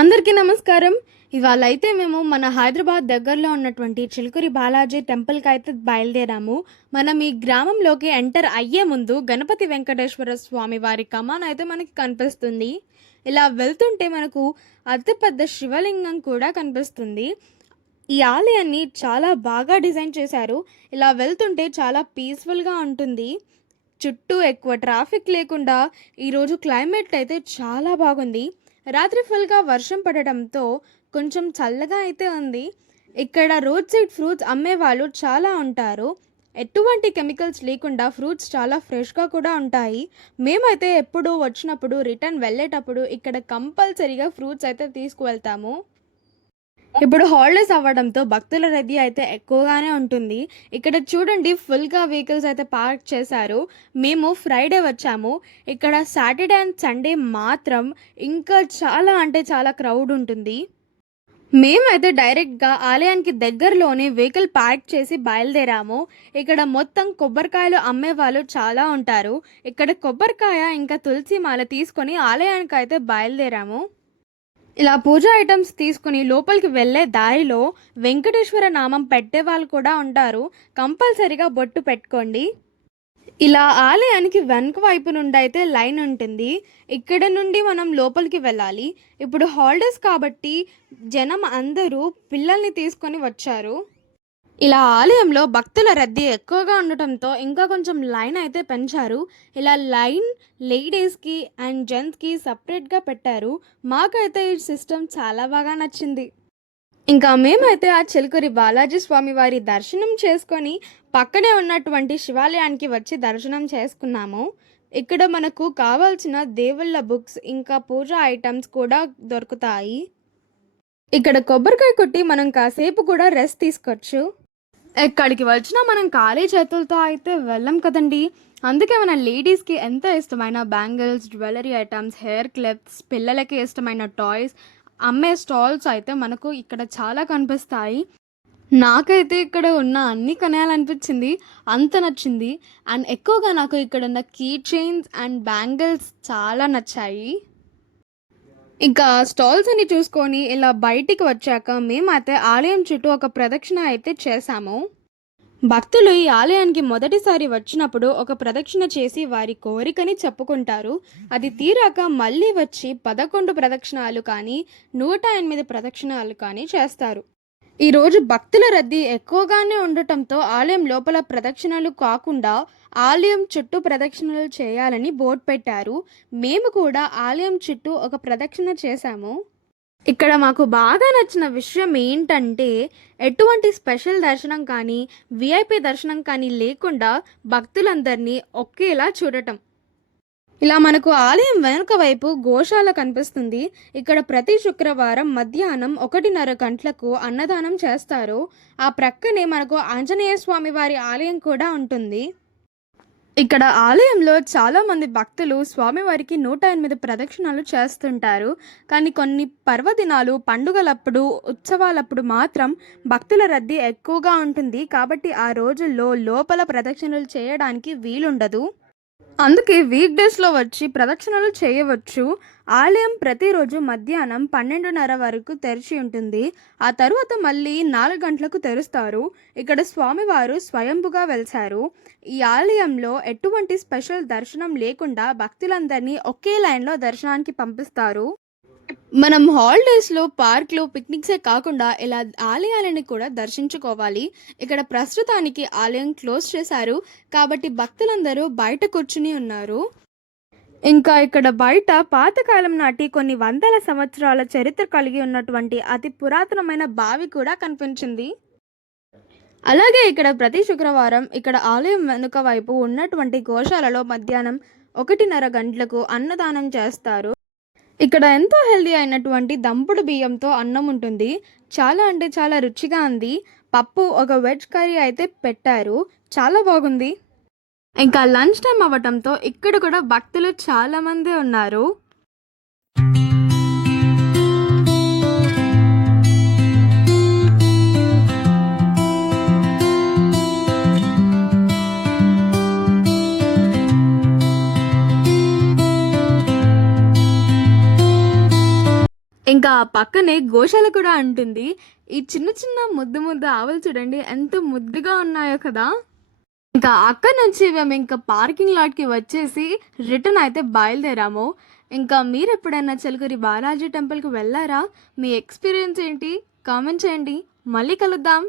అందరికీ నమస్కారం. ఇవాళ అయితే మేము మన హైదరాబాద్ దగ్గరలో ఉన్నటువంటి చిలుకూరి బాలాజీ టెంపుల్కి అయితే బయలుదేరాము. మనం ఈ గ్రామంలోకి ఎంటర్ అయ్యే ముందు గణపతి వెంకటేశ్వర స్వామి వారి కమాన్ అయితే మనకి కనిపిస్తుంది. ఇలా వెళ్తుంటే మనకు అతిపెద్ద శివలింగం కూడా కనిపిస్తుంది. ఈ ఆలయాన్ని చాలా బాగా డిజైన్ చేశారు. ఇలా వెళ్తుంటే చాలా పీస్ఫుల్గా ఉంటుంది. చుట్టూ ఎక్కువ ట్రాఫిక్ లేకుండా ఈరోజు క్లైమేట్ అయితే చాలా బాగుంది. రాత్రి ఫుల్గా వర్షం పడడంతో కొంచెం చల్లగా అయితే ఉంది. ఇక్కడ రోడ్ సైడ్ ఫ్రూట్స్ అమ్మే వాళ్ళు చాలా ఉంటారు. ఎటువంటి కెమికల్స్ లేకుండా ఫ్రూట్స్ చాలా ఫ్రెష్గా కూడా ఉంటాయి. మేమైతే ఎప్పుడు వచ్చినప్పుడు రిటర్న్ వెళ్ళేటప్పుడు ఇక్కడ కంపల్సరీగా ఫ్రూట్స్ అయితే తీసుకువెళ్తాము. ఇప్పుడు హాలిడేస్ అవ్వడంతో భక్తుల రద్దీ అయితే ఎక్కువగానే ఉంటుంది. ఇక్కడ చూడండి ఫుల్గా వెహికల్స్ అయితే పార్క్ చేశారు. మేము ఫ్రైడే వచ్చాము. ఇక్కడ సాటర్డే అండ్ సండే మాత్రం ఇంకా చాలా అంటే చాలా క్రౌడ్ ఉంటుంది. మేమైతే డైరెక్ట్గా ఆలయానికి దగ్గరలోనే వెహికల్ పార్క్ చేసి బయలుదేరాము. ఇక్కడ మొత్తం కొబ్బరికాయలు అమ్మే వాళ్ళు చాలా ఉంటారు. ఇక్కడ కొబ్బరికాయ ఇంకా తులసి మాల తీసుకొని ఆలయానికి అయితే బయలుదేరాము. ఇలా పూజా ఐటమ్స్ తీసుకుని లోపలికి వెళ్ళే దారిలో వెంకటేశ్వర నామం పెట్టే వాళ్ళు కూడా ఉంటారు. కంపల్సరీగా బొట్టు పెట్టుకోండి. ఇలా ఆలయానికి వెనక వైపు నుండి అయితే లైన్ ఉంటుంది. ఇక్కడ నుండి మనం లోపలికి వెళ్ళాలి. ఇప్పుడు హాలిడేస్ కాబట్టి జనం అందరూ పిల్లల్ని తీసుకొని వచ్చారు. ఇలా ఆలయంలో భక్తుల రద్దీ ఎక్కువగా ఉండటంతో ఇంకా కొంచెం లైన్ అయితే పెంచారు. ఇలా లైన్ లేడీస్కి అండ్ జెంట్స్కి సపరేట్గా పెట్టారు. మాకైతే ఈ సిస్టమ్ చాలా బాగా నచ్చింది. ఇంకా మేమైతే ఆ చిలుకూరి బాలాజీ స్వామి వారి దర్శనం చేసుకొని పక్కనే ఉన్నటువంటి శివాలయానికి వచ్చి దర్శనం చేసుకున్నాము. ఇక్కడ మనకు కావాల్సిన దేవుళ్ళ బుక్స్ ఇంకా పూజా ఐటమ్స్ కూడా దొరుకుతాయి. ఇక్కడ కొబ్బరికాయ కొట్టి మనం కాసేపు కూడా రెస్ట్ తీసుకోవచ్చు. ఎక్కడికి వచ్చినా మనం ఖాళీ చేతులతో అయితే వెళ్ళం కదండి. అందుకే మన లేడీస్కి ఎంత ఇష్టమైన bangles jewellery items hair clips పిల్లలకి ఇష్టమైన టాయ్స్ అమ్మే స్టాల్స్ అయితే మనకు ఇక్కడ చాలా కనిపిస్తాయి. నాకైతే ఇక్కడ ఉన్న అన్ని కొనాలనిపించింది అంత నచ్చింది. అండ్ ఎక్కువగా నాకు ఇక్కడ ఉన్న కీ చైన్స్ అండ్ బ్యాంగిల్స్ చాలా నచ్చాయి. ఇంకా స్టాల్స్ అని చూసుకొని ఇలా బయటికి వచ్చాక మేమైతే ఆలయం చుట్టూ ఒక ప్రదక్షిణ అయితే చేశాము. భక్తులు ఈ ఆలయానికి మొదటిసారి వచ్చినప్పుడు ఒక ప్రదక్షిణ చేసి వారి కోరికని చెప్పుకుంటారు. అది తీరాక మళ్ళీ వచ్చి పదకొండు ప్రదక్షిణాలు కానీ నూట ఎనిమిది ప్రదక్షిణాలు కానీ చేస్తారు. ఈరోజు భక్తుల రద్దీ ఎక్కువగానే ఉండటంతో ఆలయం లోపల ప్రదక్షిణలు కాకుండా ఆలయం చుట్టూ ప్రదక్షిణలు చేయాలని బోర్డు పెట్టారు. మేము కూడా ఆలయం చుట్టూ ఒక ప్రదక్షిణ చేశాము. ఇక్కడ మాకు బాగా నచ్చిన విషయం ఏంటంటే ఎటువంటి స్పెషల్ దర్శనం కానీ విఐపి దర్శనం కానీ లేకుండా భక్తులందరినీ ఒకేలా చూడటం. ఇలా మనకు ఆలయం వెనుక వైపు గోశాల కనిపిస్తుంది. ఇక్కడ ప్రతి శుక్రవారం మధ్యాహ్నం ఒకటిన్నర గంటలకు అన్నదానం చేస్తారు. ఆ ప్రక్కనే మనకు ఆంజనేయ స్వామి వారి ఆలయం కూడా ఉంటుంది. ఇక్కడ ఆలయంలో చాలామంది భక్తులు స్వామివారికి నూట ఎనిమిది ప్రదక్షిణలు చేస్తుంటారు. కానీ కొన్ని పర్వదినాలు పండుగలప్పుడు ఉత్సవాలప్పుడు మాత్రం భక్తుల రద్దీ ఎక్కువగా ఉంటుంది. కాబట్టి ఆ రోజుల్లో లోపల ప్రదక్షిణలు చేయడానికి వీలుండదు. అందుకే వీక్ డేస్లో వచ్చి ప్రదక్షిణలు చేయవచ్చు. ఆలయం ప్రతిరోజు మధ్యాహ్నం పన్నెండున్నర వరకు తెరిచి ఉంటుంది. ఆ తరువాత మళ్ళీ నాలుగు గంటలకు తెరుస్తారు. ఇక్కడ స్వామివారు స్వయంభుగా వెలిశారు. ఈ ఆలయంలో ఎటువంటి స్పెషల్ దర్శనం లేకుండా భక్తులందరినీ ఒకే లైన్లో దర్శనానికి పంపిస్తారు. మనం హాలిడేస్లో పార్క్లో పిక్నిక్సే కాకుండా ఇలా ఆలయాలని కూడా దర్శించుకోవాలి. ఇక్కడ ప్రస్తుతానికి ఆలయం క్లోజ్ చేశారు. కాబట్టి భక్తులందరూ బయట కూర్చుని ఉన్నారు. ఇంకా ఇక్కడ బయట పాతకాలం నాటి కొన్ని వందల సంవత్సరాల చరిత్ర కలిగి ఉన్నటువంటి అతి పురాతనమైన బావి కూడా కనిపించింది. అలాగే ఇక్కడ ప్రతి శుక్రవారం ఇక్కడ ఆలయం వెనుక వైపు ఉన్నటువంటి గోశాలలో మధ్యాహ్నం ఒకటిన్నర గంటలకు అన్నదానం చేస్తారు. ఇక్కడ ఎంతో హెల్దీ అయినటువంటి దంపుడు బియ్యంతో అన్నం ఉంటుంది. చాలా అంటే చాలా రుచిగా ఉంది పప్పు ఒక వెజ్ కర్రీ అయితే పెట్టారు. చాలా బాగుంది. ఇంకా లంచ్ టైం అవ్వటంతో ఇక్కడ కూడా భక్తులు చాలామంది ఉన్నారు. ఇంకా పక్కనే గోశాల కూడా ఉంటుంది ఈ చిన్న చిన్న ముద్దు ముద్దు ఆవులు చూడండి ఎంత ముద్దుగా ఉన్నాయో కదా. ఇంకా అక్కడ నుంచి మేము ఇంకా పార్కింగ్ లాట్కి వచ్చేసి రిటర్న్ అయితే బయలుదేరాము. ఇంకా మీరు ఎప్పుడైనా చెలుకూరి బాలాజీ టెంపుల్కి వెళ్ళారా? మీ ఎక్స్పీరియన్స్ ఏంటి? కామెంట్ చేయండి. మళ్ళీ కలుద్దాం.